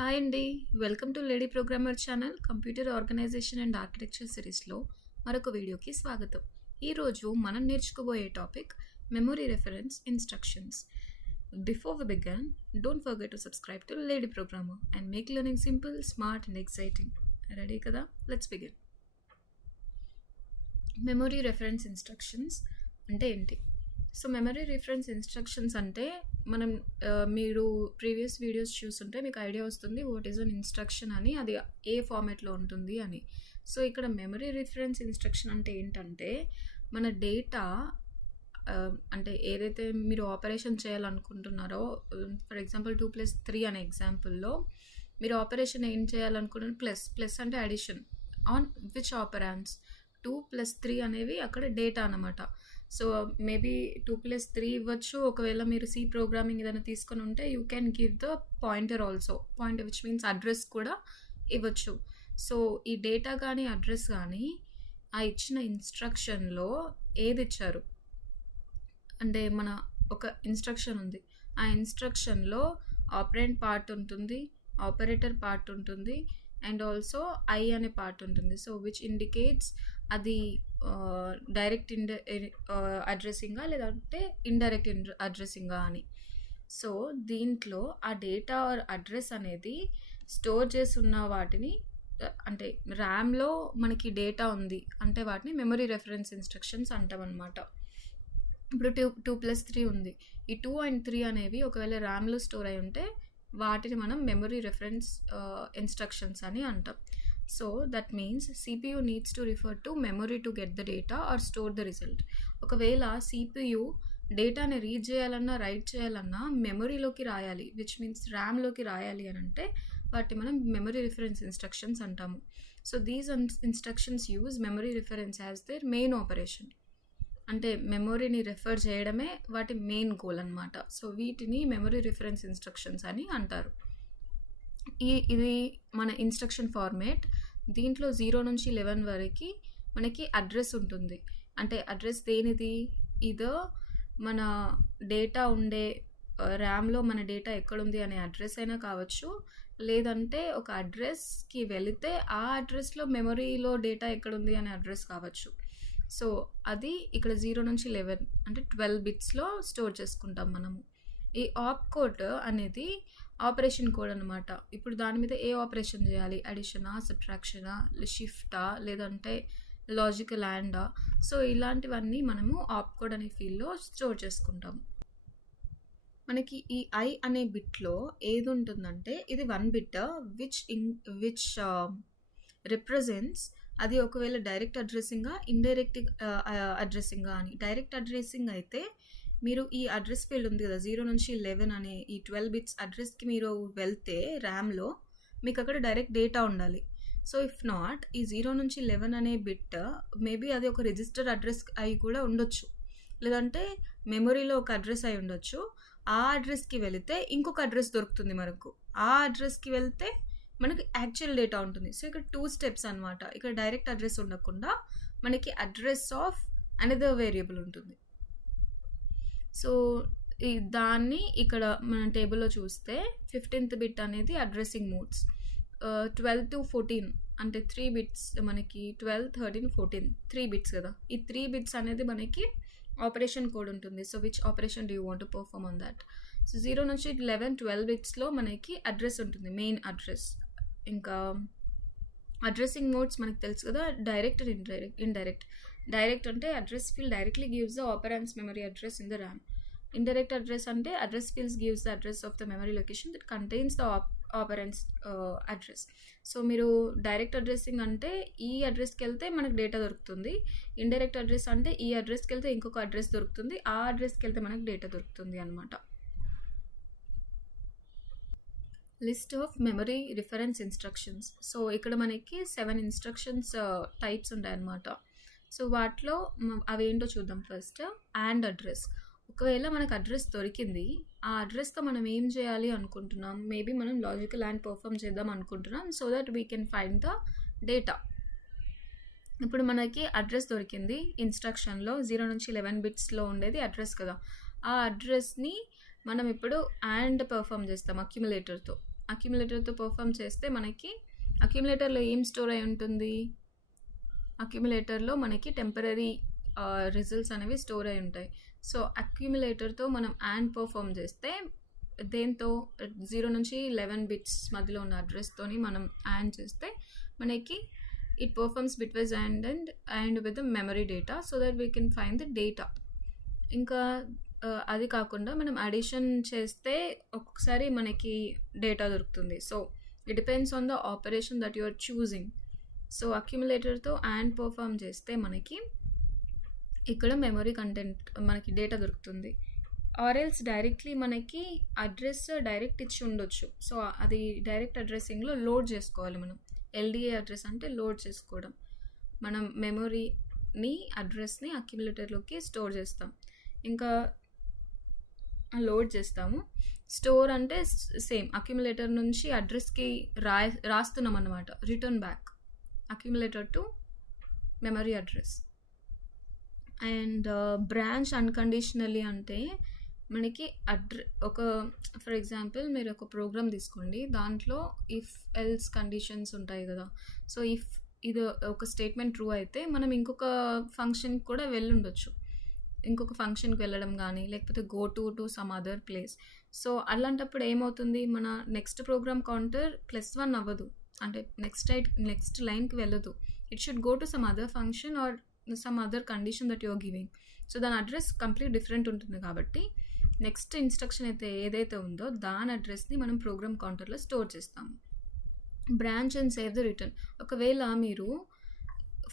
Hi అండి. Welcome to lady programmer channel computer organization and architecture సిరీస్లో మరొక వీడియోకి స్వాగతం. ఈరోజు మనం నేర్చుకోబోయే topic memory reference instructions. Before we begin, don't forget to subscribe to lady programmer and make learning simple, smart and exciting. Ready కదా? Let's begin. Memory reference instructions అంటే ఏంటి? సో మెమరీ రిఫరెన్స్ ఇన్స్ట్రక్షన్స్ అంటే మనం మీరు previous videos చూస్తుంటే మీకు idea వస్తుంది what is an instruction అని, అది ఏ ఫార్మాట్లో ఉంటుంది అని. సో ఇక్కడ మెమరీ రిఫరెన్స్ ఇన్స్ట్రక్షన్ అంటే ఏంటంటే మన డేటా అంటే ఏదైతే మీరు ఆపరేషన్ చేయాలనుకుంటున్నారో, ఫర్ ఎగ్జాంపుల్ 2+3 అనే ఎగ్జాంపుల్లో మీరు ఆపరేషన్ ఏం చేయాలనుకుంటున్నారు, ప్లస్ అంటే అడిషన్ ఆన్ విచ్ ఆపరాన్స్ 2+3 అనేవి అక్కడ డేటా అన్నమాట. సో మేబీ 2+3 ఇవ్వచ్చు. ఒకవేళ మీరు సి ప్రోగ్రామింగ్ ఏదైనా తీసుకొని ఉంటే you can give the pointer also, pointer which means address కూడా ఇవ్వచ్చు. సో ఈ డేటా కానీ అడ్రస్ కానీ ఆ ఇచ్చిన ఇన్స్ట్రక్షన్లో ఏది ఇచ్చారు అంటే మన ఒక ఇన్స్ట్రక్షన్ ఉంది, ఆ ఇన్స్ట్రక్షన్లో ఆపరెంట్ పార్ట్ ఉంటుంది, ఆపరేటర్ పార్ట్ ఉంటుంది అండ్ ఆల్సో ఐ అనే పార్ట్ ఉంటుంది. సో విచ్ ఇండికేట్స్ అది డైరెక్ట్ అడ్రస్సింగా లేదంటే ఇండైరెక్ట్ అడ్రస్సింగా అని. సో దీంట్లో ఆ డేటా ఆర్ అడ్రస్ అనేది స్టోర్ చేస్తున్న వాటిని అంటే ర్యామ్లో మనకి డేటా ఉంది అంటే వాటిని మెమరీ రెఫరెన్స్ ఇన్స్ట్రక్షన్స్ అంటాం అనమాట. ఇప్పుడు 2+3 ఉంది, ఈ 2 and 3 అనేవి ఒకవేళ ర్యామ్లో స్టోర్ అయి ఉంటే వాటిని మనం మెమరీ రెఫరెన్స్ ఇన్స్ట్రక్షన్స్ అని అంటాం. So that means CPU needs to refer to memory to get the data or store the result. ఒకవేళ CPU డేటాని రీడ్ చేయాలన్నా రైట్ చేయాలన్నా మెమరీలోకి రాయాలి, విచ్ మీన్స్ ర్యామ్లోకి రాయాలి అని అంటే వాటి మనం మెమరీ రిఫరెన్స్ ఇన్స్ట్రక్షన్స్ అంటాము. So these instructions use memory reference as their main operation. అంటే మెమొరీని రెఫర్ చేయడమే వాటి మెయిన్ గోల్ అనమాట. సో వీటిని మెమరీ రిఫరెన్స్ ఇన్స్ట్రక్షన్స్ అని అంటారు. ఇది మన ఇన్స్ట్రక్షన్ ఫార్మేట్. దీంట్లో 0 నుంచి 11 వరకు మనకి అడ్రస్ ఉంటుంది. అంటే అడ్రస్ దేనిది, ఇదో మన డేటా ఉండే ర్యామ్లో మన డేటా ఎక్కడుంది అనే అడ్రస్ అయినా కావచ్చు, లేదంటే ఒక అడ్రస్కి వెళితే ఆ అడ్రస్లో మెమరీలో డేటా ఎక్కడుంది అనే అడ్రస్ కావచ్చు. సో అది ఇక్కడ 0 నుంచి 11 అంటే 12 బిట్స్లో స్టోర్ చేసుకుంటాం మనము. ఈ ఆప్ కోడ్ అనేది ఆపరేషన్ కోడ్ అనమాట. ఇప్పుడు దాని మీద ఏ ఆపరేషన్ చేయాలి, అడిషనా, సబ్ట్రాక్షనా, షిఫ్టా, లేదంటే లాజికల్ యాండా, సో ఇలాంటివన్నీ మనము ఆప్ కోడ్ అనే ఫీల్డ్లో స్టోర్ చేసుకుంటాము. మనకి ఈ ఐ అనే బిట్లో ఏది ఉంటుందంటే ఇది 1 బిట్ విచ్ రిప్రజెంట్స్ అది ఒకవేళ డైరెక్ట్ అడ్రస్సింగా ఇండైరెక్ట్ అడ్రస్సింగా అని. డైరెక్ట్ అడ్రస్సింగ్ అయితే మీరు ఈ అడ్రస్ ఫీల్డ్ ఉంది కదా 0 నుంచి 11 అనే ఈ 12 బిట్స్ అడ్రస్కి మీరు వెళ్తే ర్యామ్లో మీకు అక్కడ డైరెక్ట్ డేటా ఉండాలి. సో ఇఫ్ నాట్, ఈ 0 నుంచి 11 అనే బిట్ మేబీ అది ఒక రిజిస్టర్ అడ్రస్ అయి కూడా ఉండొచ్చు, లేదంటే మెమొరీలో ఒక అడ్రస్ అయి ఉండొచ్చు. ఆ అడ్రస్కి వెళితే ఇంకొక అడ్రస్ దొరుకుతుంది మనకు, ఆ అడ్రస్కి వెళ్తే మనకి యాక్చువల్ డేటా ఉంటుంది. సో ఇక్కడ 2 స్టెప్స్ అనమాట. ఇక్కడ డైరెక్ట్ అడ్రస్ ఉండకుండా మనకి అడ్రస్ ఆఫ్ అనదర్ వేరియబుల్ ఉంటుంది. సో దాన్ని ఇక్కడ మన టేబుల్లో చూస్తే 15th బిట్ అనేది అడ్రస్సింగ్ మోడ్స్, 12 to 14 అంటే 3 బిట్స్ మనకి 12, 13, 14 3 బిట్స్ కదా. ఈ 3 బిట్స్ అనేది మనకి ఆపరేషన్ కోడ్ ఉంటుంది. So which operation do you want to perform on that. So 0 నుంచి 11, 12 బిట్స్లో మనకి అడ్రస్ ఉంటుంది, మెయిన్ అడ్రస్. ఇంకా అడ్రస్సింగ్ మోడ్స్ మనకు తెలుసు కదా, డైరెక్ట్ అండ్ ఇండైరెక్ట్. డైరెక్ట్ అంటే address field directly gives the operand's memory address in the RAM. Indirect address అంటే address fields gives the address of the memory location that contains the operand's address. So మీరు direct addressing అంటే ఈ అడ్రస్కి వెళ్తే మనకు data దొరుకుతుంది, indirect address అంటే ఈ అడ్రస్కి వెళ్తే ఇంకొక అడ్రస్ దొరుకుతుంది, ఆ అడ్రస్కి వెళ్తే మనకు డేటా దొరుకుతుంది అనమాట. List of memory reference instructions. So ఇక్కడ మనకి 7 ఇన్స్ట్రక్షన్స్ టైప్స్ ఉంటాయన్నమాట. సో వాటిలో అవేంటో చూద్దాం. First and address. ఒకవేళ మనకు అడ్రస్ దొరికింది, ఆ అడ్రస్తో మనం ఏం చేయాలి అనుకుంటున్నాం, మేబీ మనం లాజికల్ యాండ్ పర్ఫామ్ చేద్దాం అనుకుంటున్నాం so that we can find the data. ఇప్పుడు మనకి అడ్రస్ దొరికింది ఇన్స్ట్రక్షన్లో, 0 నుంచి 11 బిట్స్లో ఉండేది అడ్రస్ కదా. ఆ అడ్రస్ని మనం ఇప్పుడు అండ్ పర్ఫామ్ చేస్తాం అక్యుములేటర్తో. అక్యుములేటర్తో పర్ఫామ్ చేస్తే మనకి అక్యుములేటర్లో ఏం స్టోర్ అయి ఉంటుంది, అక్యుములేటర్లో మనకి టెంపరరీ రిజల్ట్స్ అనేవి స్టోర్ అయి ఉంటాయి. సో అక్యుములేటర్తో మనం అండ్ పర్ఫామ్ చేస్తే దేంతో 0 నుంచి 11 బిట్స్ మధ్యలో ఉన్న అడ్రస్తోని మనం అండ్ చేస్తే మనకి it performs bitwise and with the memory data so that we can find the data. ఇంకా అది కాకుండా మనం అడిషన్ చేస్తే ఒక్కొక్కసారి మనకి డేటా దొరుకుతుంది. So it depends on the operation that you are choosing. సో అక్యుములేటర్తో అండ్ పర్ఫామ్ చేస్తే మనకి ఇక్కడ మెమరీ కంటెంట్ మనకి డేటా దొరుకుతుంది. ఆర్ఎల్స్ డైరెక్ట్లీ మనకి అడ్రస్ డైరెక్ట్ ఇచ్చి ఉండొచ్చు. సో అది డైరెక్ట్ అడ్రస్సింగ్లో లోడ్ చేసుకోవాలి మనం. ఎల్డిఏ అడ్రస్ అంటే లోడ్ చేసుకోవడం. మనం మెమరీని అడ్రస్ని అక్యుములేటర్లోకి స్టోర్ చేస్తాం, ఇంకా లోడ్ చేస్తాము. స్టోర్ అంటే సేమ్ అక్యుములేటర్ నుంచి అడ్రస్కి రాస్తున్నాం అన్నమాట. Return back accumulator to memory address. And branch unconditionally అంటే మనకి ఒక ఫర్ ఎగ్జాంపుల్ మీరు ఒక ప్రోగ్రామ్ తీసుకోండి, దాంట్లో ఇఫ్ ఎల్స్ కండిషన్స్ ఉంటాయి కదా. సో ఇఫ్ ఇది ఒక స్టేట్మెంట్ ట్రూ అయితే మనం ఇంకొక ఫంక్షన్కి కూడా వెళ్ళుండొచ్చు, ఇంకొక ఫంక్షన్కి వెళ్ళడం కానీ లేకపోతే go to some other place. So అలాంటప్పుడు ఏమవుతుంది, మన నెక్స్ట్ ప్రోగ్రామ్ కౌంటర్ +1 అవ్వదు, అంటే నెక్స్ట్ లైన్కి వెళ్ళదు. It should go to some other function are some other condition that your giving. So దాని అడ్రస్ కంప్లీట్ డిఫరెంట్ ఉంటుంది కాబట్టి నెక్స్ట్ ఇన్స్ట్రక్షన్ అయితే ఏదైతే ఉందో దాని అడ్రస్ని మనం ప్రోగ్రామ్ కౌంటర్లో స్టోర్ చేస్తాము. Branch and save the return. ఒకవేళ మీరు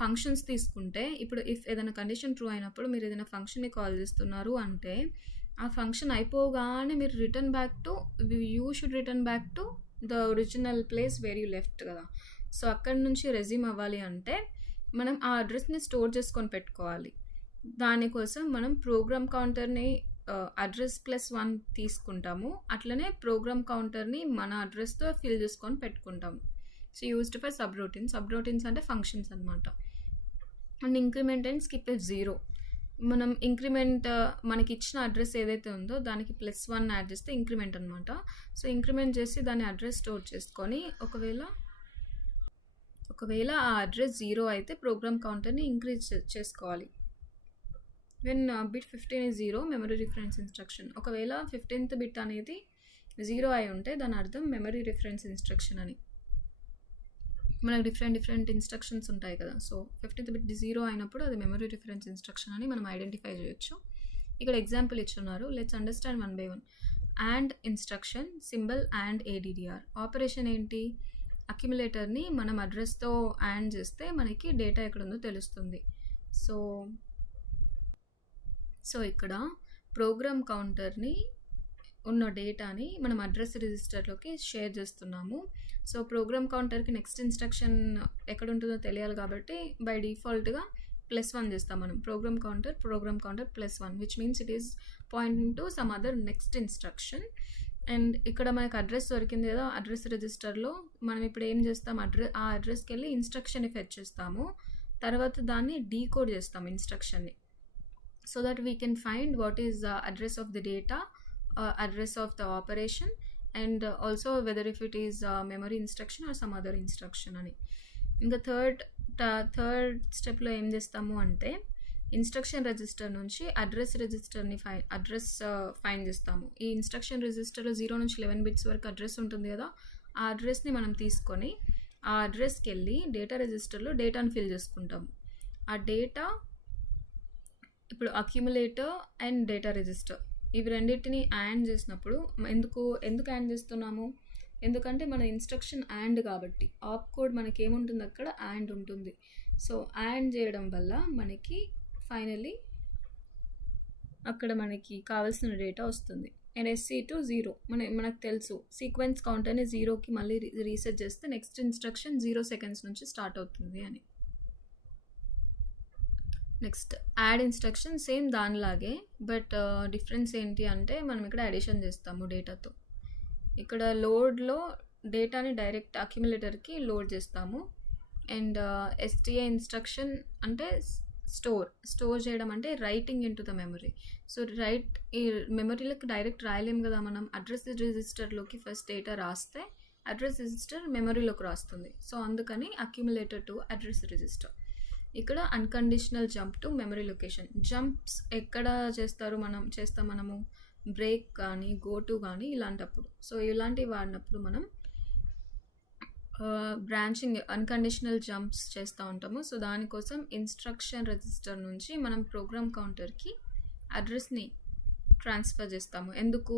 ఫంక్షన్స్ తీసుకుంటే, ఇప్పుడు ఇఫ్ ఏదైనా కండిషన్ ట్రూ అయినప్పుడు మీరు ఏదైనా ఫంక్షన్ని కాల్ చేస్తున్నారు అంటే ఆ ఫంక్షన్ అయిపోగానే మీరు you should return back to the original place where you left కదా. సో అక్కడ నుంచి రెజ్యూమ్ అవ్వాలి అంటే మనం ఆ అడ్రస్ని స్టోర్ చేసుకొని పెట్టుకోవాలి. దానికోసం మనం ప్రోగ్రామ్ కౌంటర్ని అడ్రస్ +1 తీసుకుంటాము, అట్లనే ప్రోగ్రామ్ కౌంటర్ని మన అడ్రస్తో ఫిల్ చేసుకొని పెట్టుకుంటాము. So used for sub routines అంటే ఫంక్షన్స్ అనమాట. And increment and skip if 0. మనం ఇంక్రిమెంట్ మనకి ఇచ్చిన అడ్రస్ ఏదైతే ఉందో దానికి +1 యాడ్ చేస్తే ఇంక్రిమెంట్ అనమాట. సో ఇంక్రిమెంట్ చేసి దాని అడ్రస్ స్టోర్ చేసుకొని ఒకవేళ ఆ అడ్రస్ 0 అయితే ప్రోగ్రామ్ కౌంటర్ని ఇంక్రీజ్ చేసుకోవాలి. When bit 15 is 0 memory reference instruction. ఒకవేళ 15th బిట్ అనేది 0 అయి ఉంటే దాని అర్థం మెమరీ రిఫరెన్స్ ఇన్స్ట్రక్షన్ అని. మనకు డిఫరెంట్ ఇన్స్ట్రక్షన్స్ ఉంటాయి కదా. సో 15th బిట్ 0 అయినప్పుడు అది మెమరీ రిఫరెన్స్ ఇన్స్ట్రక్షన్ అని మనం ఐడెంటిఫై చేయొచ్చు. ఇక్కడ ఎగ్జాంపుల్ ఇచ్చున్నారు, let's understand 1 by 1. And instruction symbol and ADDR. Operation ఏంటి, అక్యుములేటర్ని మనం అడ్రస్తో యాడ్ చేస్తే మనకి డేటా ఎక్కడ ఉందో తెలుస్తుంది. సో ఇక్కడ ప్రోగ్రామ్ కౌంటర్ని ఉన్న డేటాని మనం అడ్రస్ రిజిస్టర్లోకి షేర్ చేస్తున్నాము. సో ప్రోగ్రామ్ కౌంటర్కి నెక్స్ట్ ఇన్స్ట్రక్షన్ ఎక్కడ ఉంటుందో తెలియాలి కాబట్టి బై డిఫాల్ట్గా +1 చేస్తాం మనం. Program counter +1 which means it is pointing to some other next instruction. And ఇక్కడ మనకు అడ్రస్ దొరికింది కదా, అడ్రస్ రిజిస్టర్లో మనం ఇప్పుడు ఏం చేస్తాం, ఆ అడ్రస్కి వెళ్ళి ఇన్స్ట్రక్షన్ని ఫెచ్ చేస్తాము, తర్వాత దాన్ని డీకోడ్ చేస్తాం ఇన్స్ట్రక్షన్ని. So that we can find what is the address of the data, address of the operation, and also whether if it is memory instruction or some other instruction అని. ఇంకా థర్డ్ స్టెప్లో ఏం చేస్తాము అంటే ఇన్స్ట్రక్షన్ రిజిస్టర్ నుంచి address రిజిస్టర్ని find చేస్తాము. ఈ instruction రిజిస్టర్లో 0 నుంచి 11 బిట్స్ వరకు అడ్రస్ ఉంటుంది కదా, ఆ అడ్రస్ని మనం తీసుకొని ఆ అడ్రస్కి వెళ్ళి డేటా రిజిస్టర్లో డేటాను ఫిల్ చేసుకుంటాము. ఆ డేటా ఇప్పుడు అక్యుములేటర్ అండ్ డేటా రిజిస్టర్ ఇవి రెండింటిని యాడ్ చేసినప్పుడు ఎందుకు యాడ్ చేస్తున్నాము, ఎందుకంటే మన ఇన్స్ట్రక్షన్ యాడ్ కాబట్టి ఆప్ కోడ్ మనకి ఏముంటుంది అక్కడ యాడ్ ఉంటుంది. సో యాడ్ చేయడం వల్ల మనకి ఫైనల్లీ అక్కడ మనకి కావాల్సిన డేటా వస్తుంది. అండ్ SC to 0 మనకు తెలుసు సీక్వెన్స్ కౌంటర్ని 0కి మళ్ళీ రీసెట్ చేస్తే నెక్స్ట్ ఇన్స్ట్రక్షన్ 0 seconds నుంచి స్టార్ట్ అవుతుంది అని. నెక్స్ట్ యాడ్ ఇన్స్ట్రక్షన్ సేమ్ దానిలాగే, బట్ డిఫరెన్స్ ఏంటి అంటే మనం ఇక్కడ అడిషన్ చేస్తాము డేటాతో. ఇక్కడ లోడ్లో డేటాని డైరెక్ట్ అక్యుములేటర్కి లోడ్ చేస్తాము. అండ్ STA ఇన్స్ట్రక్షన్ అంటే స్టోర్ చేయడం అంటే writing in to the memory. So ఈ మెమరీలోకి డైరెక్ట్ రాయలేము కదా మనం, అడ్రస్ రిజిస్టర్లోకి ఫస్ట్ డేటా రాస్తే అడ్రస్ రిజిస్టర్ మెమరీలోకి రాస్తుంది. సో అందుకని అక్యుములేటర్ టు అడ్రస్ రిజిస్టర్. ఇక్కడ unconditional jump to memory location. Jumps ఎక్కడ మనము బ్రేక్ కానీ గో టు కానీ ఇలాంటప్పుడు. సో ఇలాంటివి వాడినప్పుడు మనం బ్రాంచింగ్ అన్కండిషనల్ జంప్స్ చేస్తూ ఉంటాము. సో దానికోసం ఇన్స్ట్రక్షన్ రిజిస్టర్ నుంచి మనం ప్రోగ్రామ్ కౌంటర్కి అడ్రస్ని ట్రాన్స్ఫర్ చేస్తాము. ఎందుకు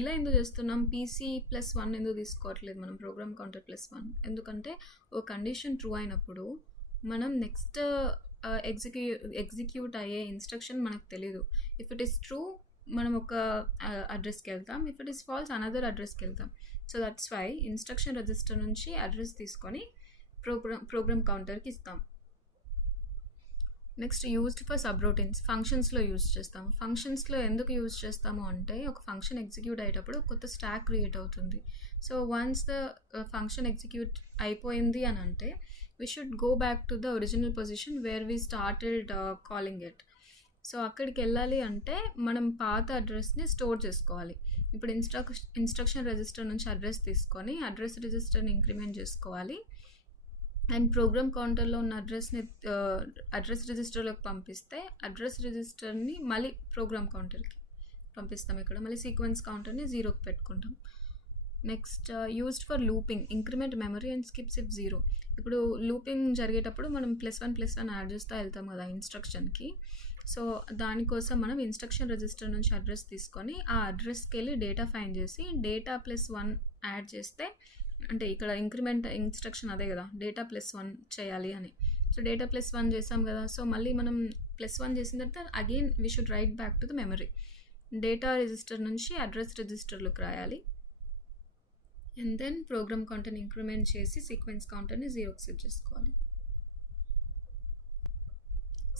ఇలా ఎందుకు చేస్తున్నాం? PC+1 ఎందుకు తీసుకోవట్లేదు మనం ప్రోగ్రామ్ కౌంటర్ +1? ఎందుకంటే ఒక కండిషన్ ట్రూ అయినప్పుడు మనం నెక్స్ట్ ఎగ్జిక్యూట్ అయ్యే ఇన్స్ట్రక్షన్ మనకు తెలీదు. ఇఫ్ ఇట్ ఈస్ ట్రూ మనం ఒక అడ్రస్కి వెళ్తాం, if it is false another అడ్రస్కి వెళ్తాం. So that's why instruction register నుంచి అడ్రస్ తీసుకొని ప్రోగ్రామ్ కౌంటర్కి ఇస్తాం. Next used for subroutines. ఫంక్షన్స్లో యూజ్ చేస్తాము. ఫంక్షన్స్లో ఎందుకు యూజ్ చేస్తాము అంటే ఒక ఫంక్షన్ ఎగ్జిక్యూట్ అయ్యేటప్పుడు కొత్త స్టాక్ క్రియేట్ అవుతుంది. So once the function execute అయిపోయింది అని అంటే we should go back to the original position where we started calling it. So అక్కడికి వెళ్ళాలి అంటే మనం పాత అడ్రస్ని స్టోర్ చేసుకోవాలి. ఇప్పుడు ఇన్స్ట్రక్షన్ రిజిస్టర్ నుంచి అడ్రస్ తీసుకొని అడ్రస్ రిజిస్టర్ని ఇంక్రిమెంట్ చేసుకోవాలి. అండ్ ప్రోగ్రామ్ కౌంటర్లో ఉన్న అడ్రస్ రిజిస్టర్లోకి పంపిస్తే అడ్రస్ రిజిస్టర్ని మళ్ళీ ప్రోగ్రామ్ కౌంటర్కి పంపిస్తాం. ఇక్కడ మళ్ళీ సీక్వెన్స్ కౌంటర్ని 0కి పెట్టుకుంటాం. Next used for looping. Increment memory and skips if 0. ఇప్పుడు లూపింగ్ జరిగేటప్పుడు మనం +1 యాడ్ చేస్తూ వెళ్తాం కదా ఇన్స్ట్రక్షన్కి. సో దానికోసం మనం ఇన్స్ట్రక్షన్ రిజిస్టర్ నుంచి అడ్రస్ తీసుకొని ఆ అడ్రస్కి వెళ్ళి డేటా ఫైండ్ చేసి డేటా +1 యాడ్ చేస్తే, అంటే ఇక్కడ ఇంక్రిమెంట్ ఇన్స్ట్రక్షన్ అదే కదా, డేటా +1 చేయాలి అని. సో డేటా +1 చేసాం కదా. సో మళ్ళీ మనం +1 చేసిన తర్వాత again we should write back to the memory. Data register నుంచి అడ్రస్ రిజిస్టర్లోకి రాయాలి. అండ్ దెన్ ప్రోగ్రామ్ కౌంటర్ని ఇంక్రిమెంట్ చేసి సీక్వెన్స్ కౌంటర్ని 0కి సెట్ చేసుకోవాలి.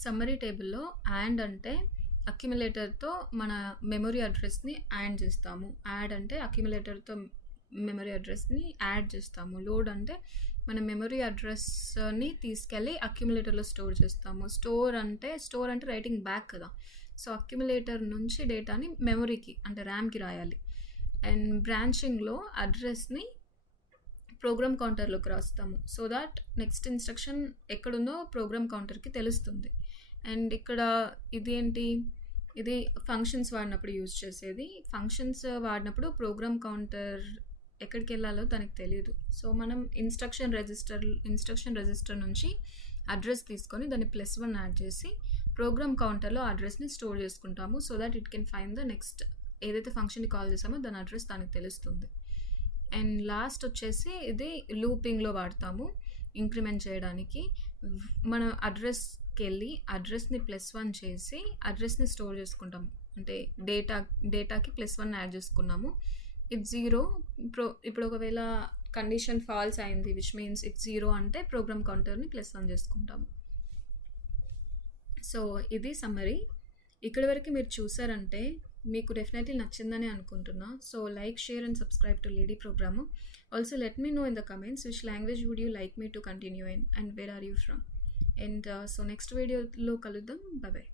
సమ్మరీ టేబుల్లో యాడ్ అంటే అక్యుములేటర్తో మన మెమరీ అడ్రస్ని యాడ్ చేస్తాము. యాడ్ అంటే అక్యుములేటర్తో మెమరీ అడ్రస్ని యాడ్ చేస్తాము. లోడ్ అంటే మన మెమరీ అడ్రస్ని తీసుకెళ్ళి అక్యుములేటర్లో స్టోర్ చేస్తాము. స్టోర్ అంటే రైటింగ్ బ్యాక్ కదా. సో అక్యుములేటర్ నుంచి డేటాని మెమరీకి అంటే ర్యామ్కి రాయాలి. అండ్ బ్రాంచింగ్లో అడ్రస్ని ప్రోగ్రామ్ కౌంటర్లోకి రాస్తాము. సో దాట్ నెక్స్ట్ ఇన్స్ట్రక్షన్ ఎక్కడుందో ప్రోగ్రామ్ కౌంటర్కి తెలుస్తుంది. అండ్ ఇక్కడ ఇది ఫంక్షన్స్ వాడినప్పుడు యూజ్ చేసేది. ఫంక్షన్స్ వాడినప్పుడు ప్రోగ్రామ్ కౌంటర్ ఎక్కడికి వెళ్ళాలో తనకు తెలియదు. సో మనం ఇన్స్ట్రక్షన్ రిజిస్టర్ నుంచి అడ్రస్ తీసుకొని దాన్ని +1 యాడ్ చేసి ప్రోగ్రామ్ కౌంటర్లో అడ్రస్ని స్టోర్ చేసుకుంటాము. So that it can find the next ఏదైతే ఫంక్షన్ని కాల్ చేసామో దాని అడ్రస్ దానికి తెలుస్తుంది. అండ్ లాస్ట్ వచ్చేసి ఇది లూపింగ్లో వాడతాము ఇంక్రిమెంట్ చేయడానికి. మనం అడ్రస్కి వెళ్ళి అడ్రస్ని +1 చేసి అడ్రస్ని స్టోర్ చేసుకుంటాము. అంటే డేటాకి +1 యాడ్ చేసుకున్నాము. ఇఫ్ 0 ఇప్పుడు ఒకవేళ కండిషన్ ఫాల్స్ అయింది విచ్ మీన్స్ ఇఫ్ 0 అంటే ప్రోగ్రామ్ కౌంటర్ని +1 చేసుకుంటాము. సో ఇది సమ్మరీ. ఇక్కడి వరకు మీరు చూసారంటే మీకు డెఫినెట్లీ నచ్చిందని అనుకుంటున్నా. So like, share and subscribe to lady Programmer. Also let me know in the comments which language would you like me to continue in and where are you from. And so next వీడియోలో కలుద్దాం. Bye.